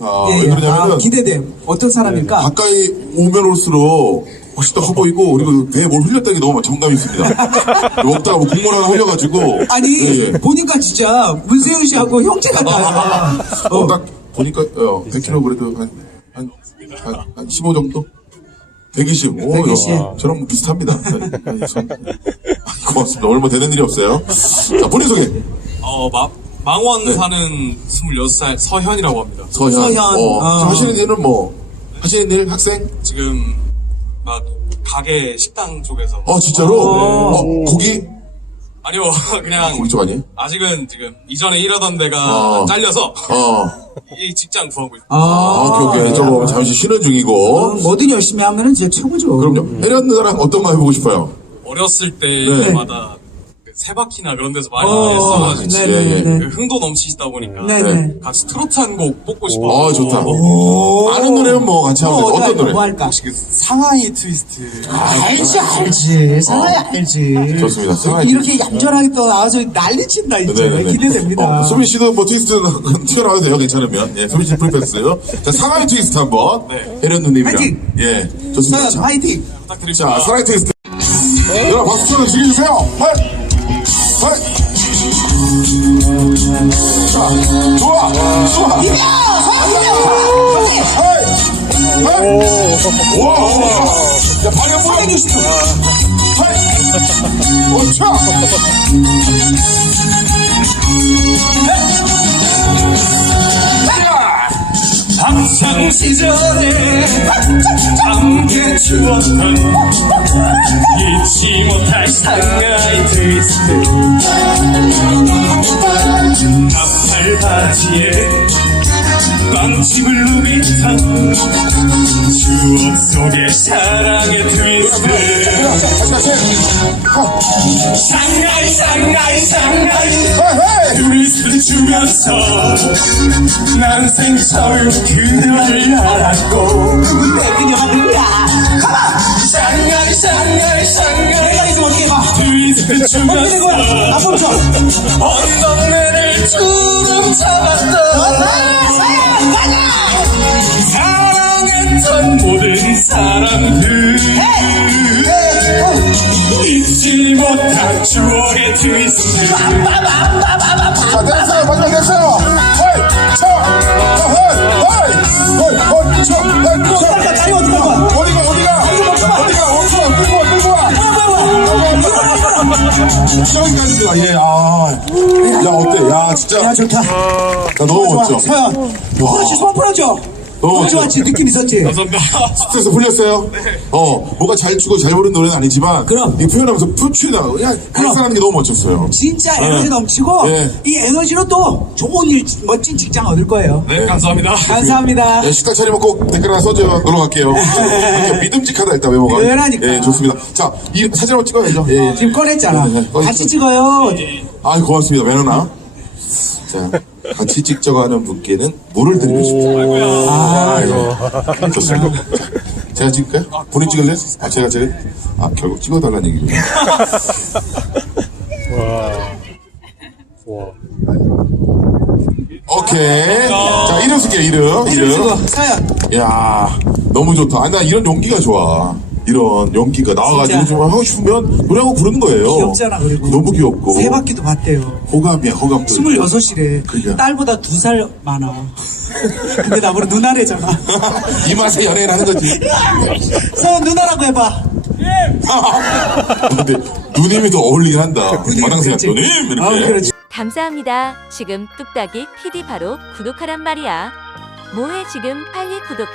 왜 그러냐면은 기대돼. 어떤 사람일까? 가까이 오면 올수록 훨씬 더 커 보이고, 그리고 배에 뭘 흘렸다는 게 너무 정감이 있습니다. 먹다가 뭐 국물 하나 흘려가지고. 아니 보니까 진짜 문세윤 씨하고 형제 같다. 딱 보니까 100kg 그래도 한 15 정도? 120. 오, 120. 저랑 비슷합니다. 고맙습니다. 오늘 뭐 되는 일이 없어요. 자, 본인 소개. 망원 사는 26살 서현이라고 합니다. 서현. 서현. 지금 하시는 일은 뭐? 하시는 일 학생? 지금 막 가게 식당 쪽에서 진짜로? 고기? 아니요 그냥 고기 쪽 아니에요? 아직은 지금 이전에 일하던 데가 잘려서 이 직장 구하고 있어요. 오케이. 저거 잠시 쉬는 중이고. 뭐든 열심히 하면은 진짜 최고죠. 그럼요. 혜련 누나랑 어떤 거 해보고 싶어요? 어렸을 때마다 그 세바퀴나 그런 데서 많이 했어가지고 네네네. 그 흥도 넘치시다 보니까 네네. 같이 트로트 한 곡 뽑고 싶어요. 좋다. 아는 노래는 뭐 같이 하면 되고. 어떤 노래? 뭐 할까? 혹시 그 상하이 트위스트 알지. 상하이 알지. 좋습니다. 상하이 이렇게 얌전하게 또 나와서 난리친다 이제. 네네네. 기대됩니다. 수빈 씨도 뭐 트위스트 튀어나와도 돼요, 괜찮으면. 예, 수빈 씨 프리패스. 자, 상하이 트위스트 한번. 혜련 누님이랑. 화이팅! 예, 좋습니다. 서현 화이팅. 자, 상하이 트위스트. 여러분, 박수 쳐서 즐겨주세요. 하이! 자, 좋아! 이겨! 서현 이겨! 하이! 와! 자, 발이 한 번에. 460도. 하이! 차! 학창 시절에 함께 추었던 잊지 못할 상하이 트위스트 나팔 바지에 빵집을 누비던 추억 속의 사랑의 트위스트 상하이 트위스트 주면서 난 생처음 그녀를 알았고 누군데 그녀가 누구야? 상하이 있으면 어떻게 봐? 트위스트 주면서 앞으로 쳐. 언덕내를 주름 잡았던 사랑했던 모든 사람들 잊지 못할 추억의 트위스트 자, 댄서, 마지막 댄서! 하이! 차! 하이! 하이! 차! 하이! 다리 어디 갈 거야? 어디가? 끌고 와! 저기까지입니다. 예, 야, 어때? 야, 진짜. 야 좋다. 나 너무 멋져. 서현. 그렇지 손 풀어줘. 너무 멋져. 좋았지 느낌 있었지. 감사합니다. 스트레스 풀렸어요? 뭐가 잘 추고 잘 부르는 노래는 아니지만. 그럼. 이 표현하면서 푸치나. 그냥 발산하는 게 너무 멋졌어요. 진짜 에너지 넘치고 네. 이 에너지로 또 좋은 일 멋진 직장 얻을 거예요. 네, 감사합니다. 감사합니다. 예, 식당 차리면 꼭 댓글 하나 써줘요. 놀러 갈게요. 이렇게 믿음직하다, 일단 외모가. 그러니까. 예, 좋습니다. 자, 이 사진 한번 찍어야죠. 예. 지금 꺼냈잖아. 네, 같이 찍어요. 고맙습니다. 매너나. 자, 같이 찍자고 분께는 물을 드리고 싶습니다. 아이고. 좋습니다. 자, 제가 찍을까요? 본인 찍을래요? 제가. 결국 찍어달라는 얘기죠. 오케이. 자, 이름 쓸게요, 이름. 찍어. 서현. 야, 너무 좋다. 나 이런 용기가 좋아. 이런 용기가 나와가지고 진짜. 좀 하고 싶으면 노래하고 부르는 거예요. 귀엽잖아 그리고. 너무 귀엽고. 세 바퀴도 봤대요. 호감이야, 호감. 26이래. 그러니까. 딸보다 2살 많아. 근데 나보다 누나래잖아. 이 맛에 연예인 하는 거지. 서현 누나라고 해봐. 근데 누님이 더 어울리긴 한다. 마당새가 그렇지. 누님 이렇게. 그렇지. 감사합니다. 지금 뚝딱이 PD 바로 구독하란 말이야. 뭐해 지금 빨리 구독해.